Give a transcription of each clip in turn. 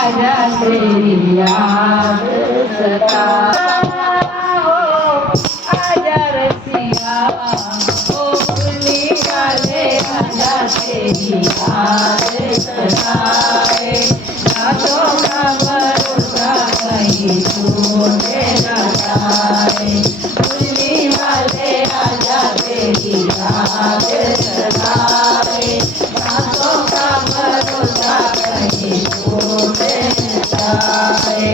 आजा तेरी याद सताए हो आजा रसिया ओ भूलने वाले आजा तेरी याद सताए रातों का भरोसा कहीं छूटे न जाए भूलने वाले आजा तेरी याद सताए रातों का भरोसा कहीं छूटे न जाए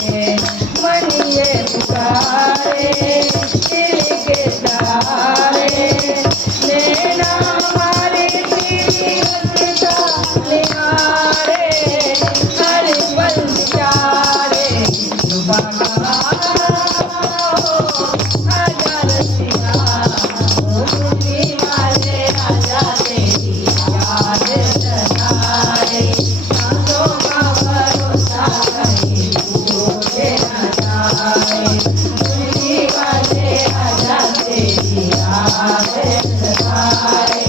मन ये पुकारे दिल के सहारे नैना हमारे तेरी बसता निहारे हर पल प्यारे आजा रसिया भूलने वाले आजा तेरी याद सताए रातों का भरोसा कहीं छूटे न जाए भूलने वाले आजा तेरी याद सताए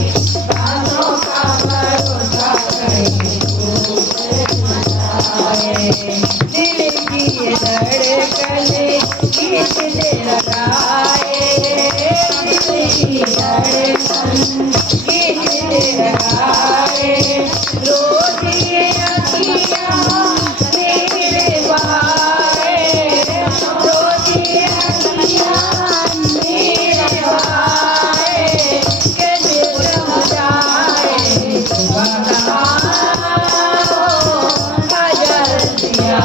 रातों का भरोसा कहीं छूटे न जाए दिल की ये धड़कने खींचने लगाए दिल की धड़कन खींचने लगाए रोज ये अखियाँ तेरे बहाए रोज ये अखियाँ तेरे बहाए कैसे समझाए आजा रसिया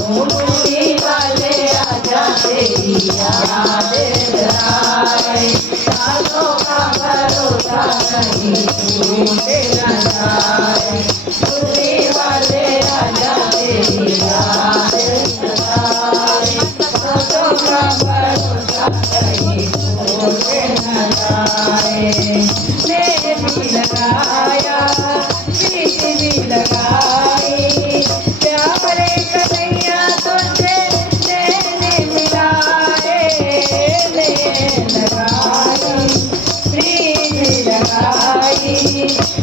ओ भूलने वाले आजा तेरी याद सताए रातों का भरोसा कहीं छूटे न जाए भूलने वाले आजा तेरी याद सताए रातों का भरोसा कहीं छूटे न जाए मैंने भी लगाया प्रीत भी लगाई प्यारे कन्हैया तुझे मैंने मिलाए मैं लगाई प्रीत लगाई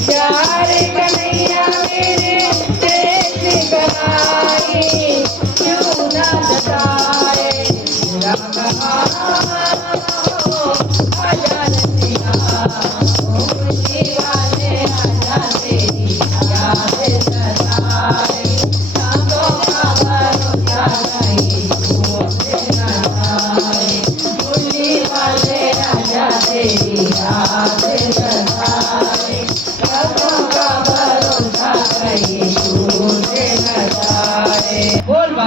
प्यार कन्हैया मेरे देश बनाई क्यों ना जताए आजा रसिया भूलने वाले आजा तेरी याद सताए रातों का भरोसा कहीं छूटे न जाए भूलने वाले आजा तेरी याद सताए रातों का भरोसा कहीं छूटे न जाए।